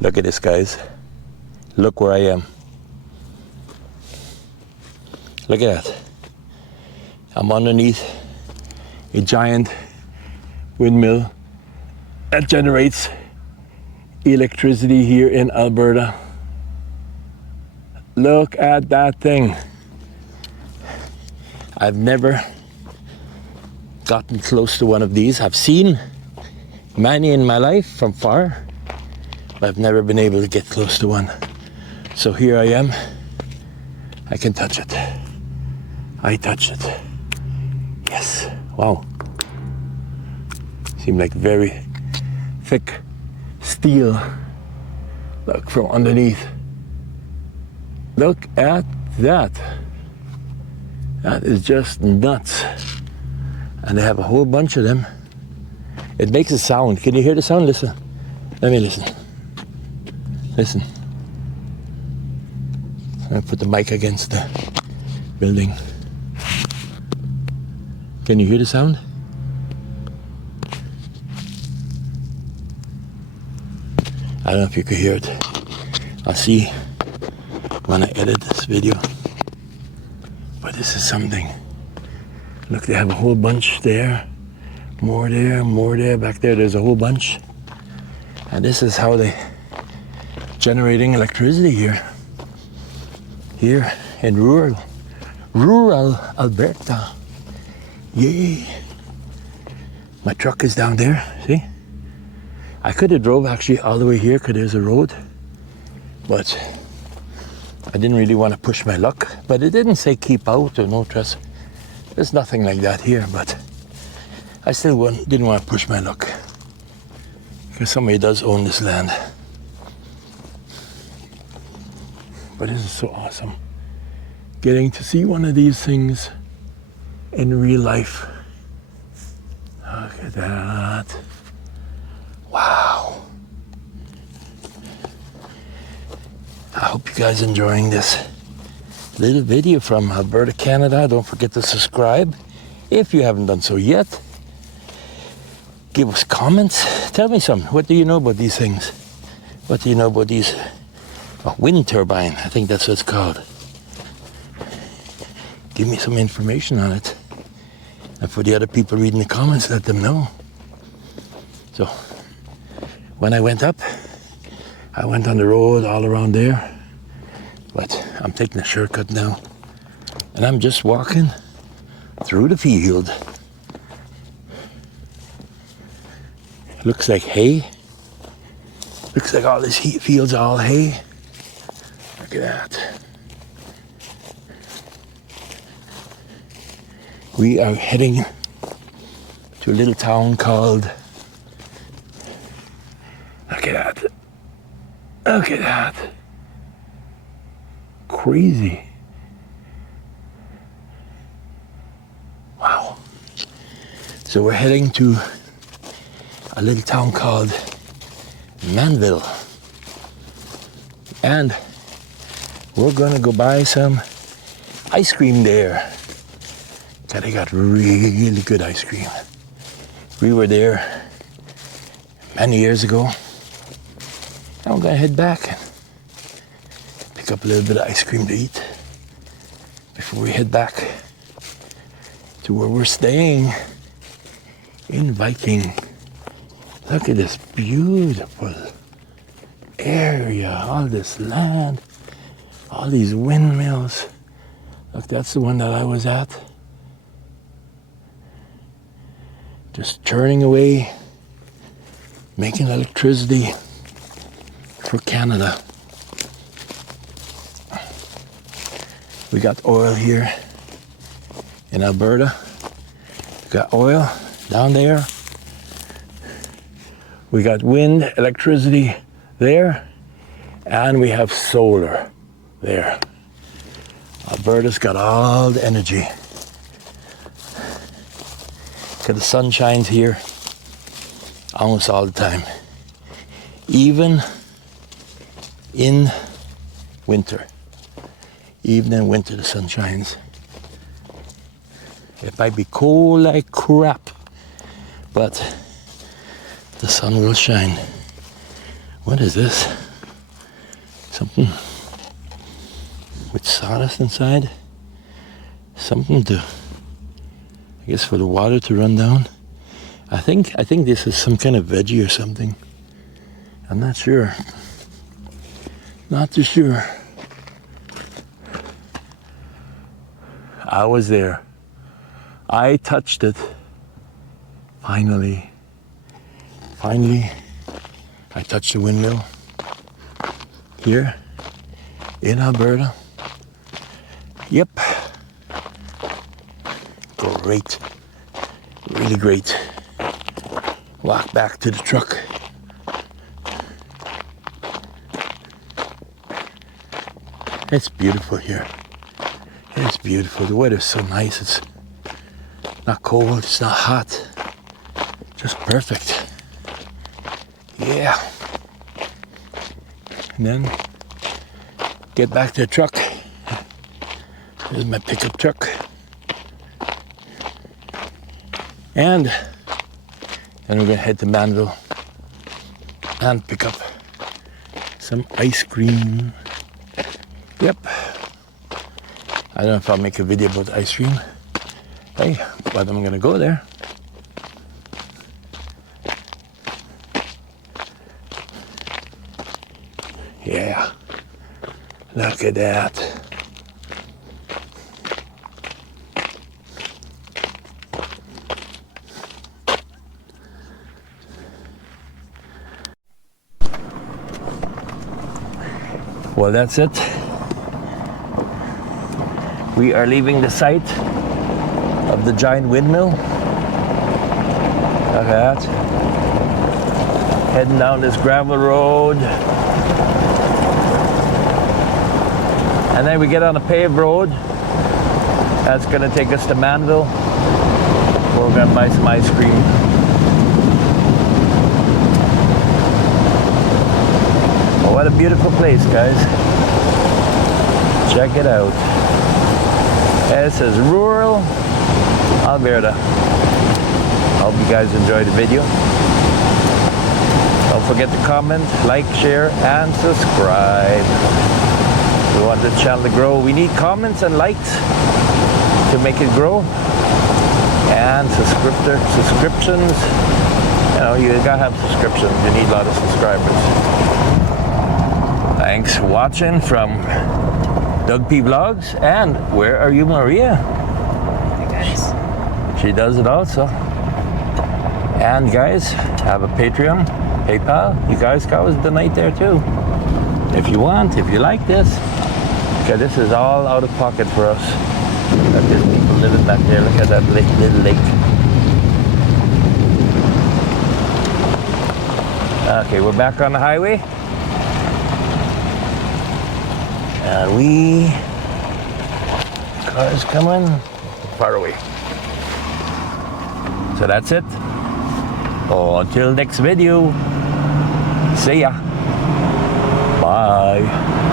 Look at this, guys. Look where I am. Look at that. I'm underneath a giant windmill that generates electricity here in Alberta. Look at that thing. I've never gotten close to one of these. I've seen many in my life from far, but I've never been able to get close to one. So here I am. I can touch it. I touch it. Yes. Wow. Seems like very thick steel. Look from underneath. Look at that. That is just nuts. And they have a whole bunch of them. It makes a sound. Can you hear the sound? Listen. Let me listen. Listen. I'm gonna put the mic against the building. Can you hear the sound? I don't know if you could hear it. I'll see when I edit this video. But this is something. Look, they have a whole bunch there. More there, more there. Back there, there's a whole bunch. And this is how they generating electricity here. Here in rural Alberta. Yay. My truck is down there, see? I could have drove actually all the way here because there's a road. But I didn't really want to push my luck. But it didn't say keep out or no trust. There's nothing like that here, but I still didn't want to push my luck. Because somebody does own this land. But this is so awesome. Getting to see one of these things in real life. Look at that. Wow. I hope you guys are enjoying this little video from Alberta, Canada. Don't forget to subscribe if you haven't done so yet. Give us comments. Tell me something. What do you know about these things? What do you know about these? Oh, wind turbine. I think that's what it's called. Give me some information on it. And for the other people reading the comments, let them know. So, when I went up, I went on the road all around there. But I'm taking a shortcut now. And I'm just walking through the field. Looks like hay. Looks like all this field's all hay. Look at that. We are heading to a little town called, look at that. Look at that. Crazy. Wow. So we're heading to a little town called Manville. And we're gonna go buy some ice cream there. God, they got really good ice cream. We were there many years ago. Now we're gonna head back and pick up a little bit of ice cream to eat before we head back to where we're staying in Viking. Look at this beautiful area, all this land, all these windmills. Look, that's the one that I was at. Just churning away, making electricity for Canada. We got oil here in Alberta. We got oil down there. We got wind, electricity there, and we have solar there. Alberta's got all the energy. Because the sun shines here almost all the time. Even in winter. Even in winter the sun shines. It might be cold like crap, but the sun will shine What is this? Something with sawdust inside? Something to, I guess, for the water to run down. I think this is some kind of veggie or something. I'm not sure. Not too sure. I was there. I touched it. Finally, I touched the windmill here in Alberta. Yep. Great. Really great. Walk back to the truck. It's beautiful here. It's beautiful. The weather's so nice. It's not cold, it's not hot. Just perfect. Yeah. And then get back to the truck. Here's my pickup truck. And then we're gonna head to Manville and pick up some ice cream. Yep. I don't know if I'll make a video about ice cream. Hey, but I'm gonna go there. Yeah. Look at that. Well, that's it. We are leaving the site of the giant windmill. Look at that. Heading down this gravel road. And then we get on a paved road. That's gonna take us to Manville. We're gonna buy some ice cream. Oh, what a beautiful place, guys. Check it out. This is rural Alberta. Hope you guys enjoyed the video. Don't forget to comment, like, share, and subscribe. We want the channel to grow. We need comments and likes to make it grow. And subscriptions. You know, you gotta have subscriptions. You need a lot of subscribers. Thanks for watching from DougP Vlogs. And where are you, Maria? Hey guys. She does it also. And guys, have a Patreon, PayPal. You guys can donate there too. If you want, if you like this. Okay, this is all out of pocket for us. Look at these people living back there. Look at that little lake. Okay, we're back on the highway. And cars coming far away. So that's it. Oh, until next video. See ya. Bye.